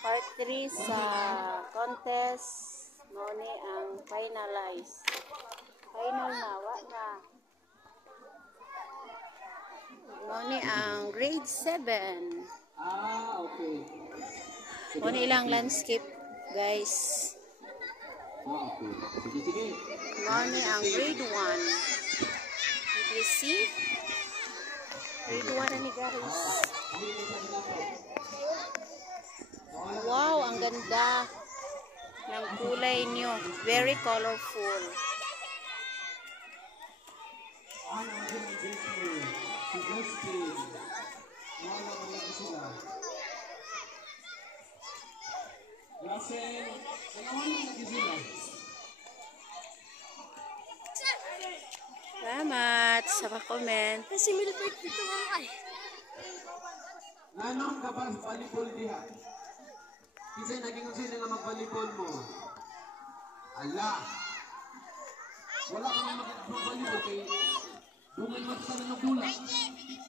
Part 3 sa contest mo ni ang finalize. Final na, wa na. Mo ni ang grade 7. Okay. Mo ni ilang landscape, guys. Okay. Sige. Mo ni ang grade 1. Did you see? Grade 1 na ni guys. Wow, ang ganda ng kulay niyo. Very colorful. Salamat sa pa-comment. Kasi milipit dito mga ay. Nanong ka ba sa volleyball diha? Kisay naging unsay nga mag-volleyball mo? Ala. Wala ka na mag-volleyball kay bungan mo sa nanong dula.